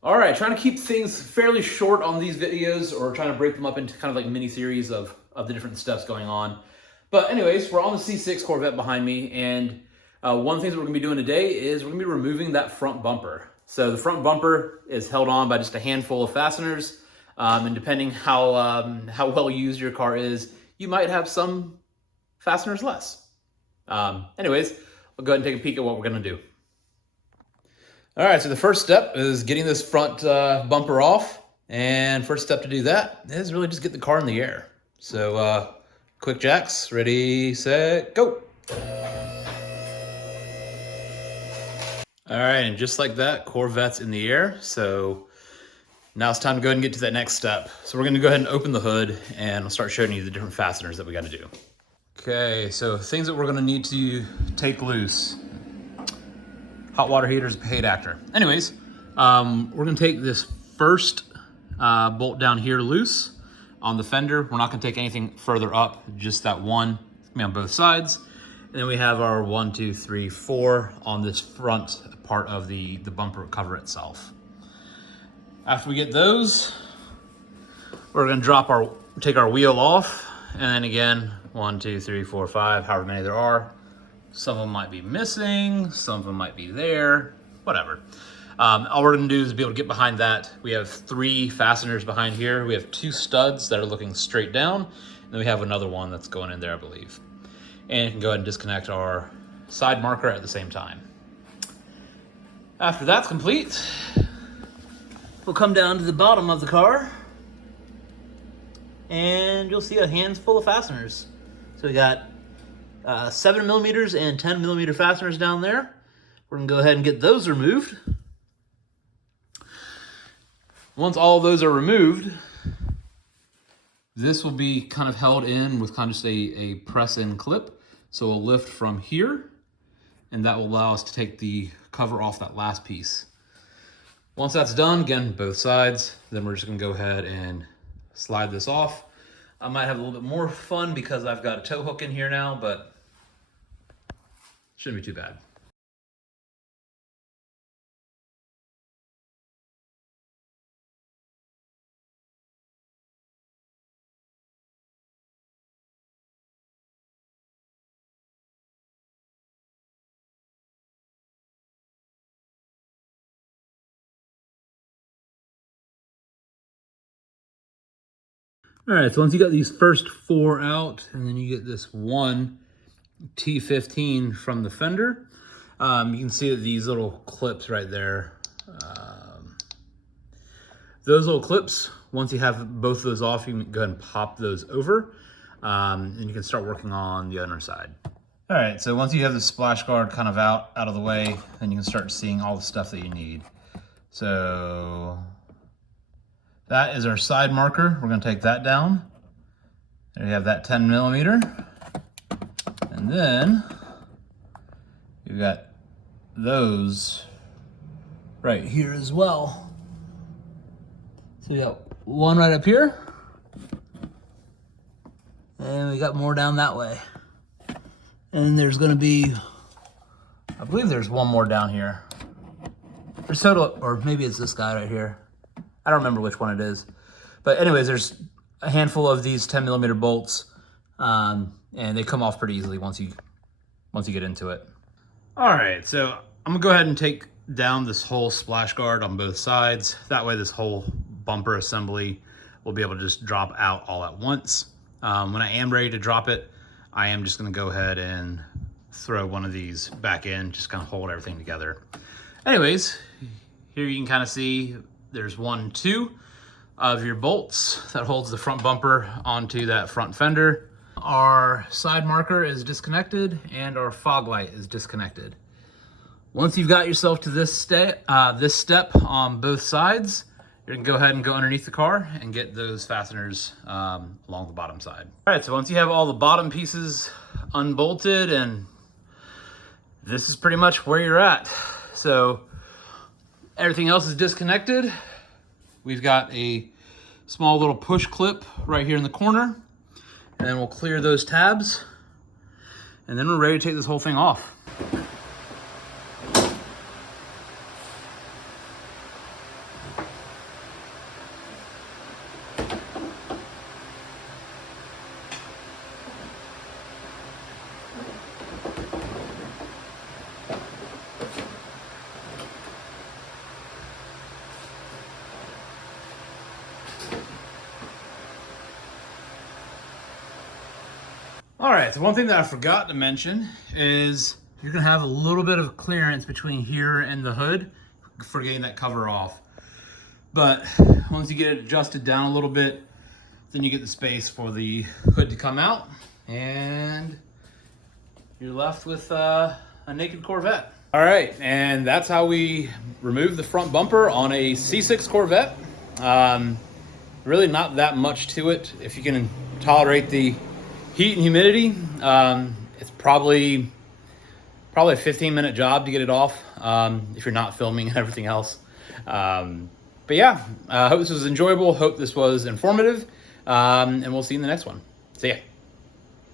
All right, trying to keep things fairly short on these videos, or trying to break them up into kind of like mini series of the different steps going on. But anyways, we're on the C6 Corvette behind me, and one of the things that we're gonna be doing today is we're gonna be removing that front bumper. So the front bumper is held on by just a handful of fasteners, and depending how well used your car is, you might have some fasteners less. Anyways, we'll go ahead and take a peek at what we're gonna do. All right, so the first step is getting this front bumper off. And first step to do that is really just get the car in the air. So quick jacks, ready, set, go. All right, and just like that, Corvette's in the air. So now it's time to go ahead and get to that next step. So we're gonna go ahead and open the hood, and I'll start showing you the different fasteners that we gotta do. Okay, so things that we're gonna need to take loose. Hot water heater is a paid actor. Anyways, we're gonna take this first bolt down here loose on the fender. We're not gonna take anything further up, just that one. It's gonna be on both sides. And then we have our 1, 2, 3, 4 on this front part of the bumper cover itself. After we get those, we're gonna take our wheel off, and then again, 1, 2, 3, 4, 5, however many there are. Some of them might be missing, some of them might be there, whatever. All we're gonna do is be able to get behind that. We have 3 fasteners behind here. We have 2 studs that are looking straight down, and then we have another one that's going in there, I believe. And you can go ahead and disconnect our side marker at the same time. After that's complete, we'll come down to the bottom of the car, and you'll see a handful of fasteners. So we got 7mm and 10mm fasteners down there. We're gonna go ahead and get those removed. Once all of those are removed, this will be kind of held in with kind of just a press-in clip. So it'll lift from here, and that will allow us to take the cover off that last piece. Once that's done, again, both sides, then we're just gonna go ahead and slide this off. I might have a little bit more fun because I've got a tow hook in here now, but shouldn't be too bad. All right, so once you got these first 4 out, and then you get this one T15 from the fender, you can see that these little clips right there, those little clips, once you have both of those off, you can go ahead and pop those over, and you can start working on the other side. All right, so once you have the splash guard kind of out of the way, then you can start seeing all the stuff that you need. So that is our side marker. We're gonna take that down. There you have that 10mm. And then you've got those right here as well. So we got one right up here, and we got more down that way. And there's gonna be, I believe there's one more down here. There's total, or maybe it's this guy right here. I don't remember which one it is. But anyways, there's a handful of these 10mm bolts, and they come off pretty easily once you get into it. All right, so I'm gonna go ahead and take down this whole splash guard on both sides. That way this whole bumper assembly will be able to just drop out all at once. When I am ready to drop it, I am just gonna go ahead and throw one of these back in, just kind of hold everything together. Anyways, here you can kind of see there's 1, 2 of your bolts that holds the front bumper onto that front fender. Our side marker is disconnected, and our fog light is disconnected. Once you've got yourself to this step on both sides, you're gonna go ahead and go underneath the car and get those fasteners along the bottom side. All right, so once you have all the bottom pieces unbolted, and this is pretty much where you're at. So everything else is disconnected. We've got a small little push clip right here in the corner, and then we'll clear those tabs, and then we're ready to take this whole thing off. All right, so one thing that I forgot to mention is you're gonna have a little bit of clearance between here and the hood for getting that cover off. But once you get it adjusted down a little bit, then you get the space for the hood to come out, and you're left with a naked Corvette. All right, and that's how we remove the front bumper on a C6 Corvette. Really not that much to it. If you can tolerate the heat and humidity, it's probably a 15-minute job to get it off if you're not filming and everything else. But yeah, I hope this was enjoyable. Hope this was informative, and we'll see you in the next one. See ya.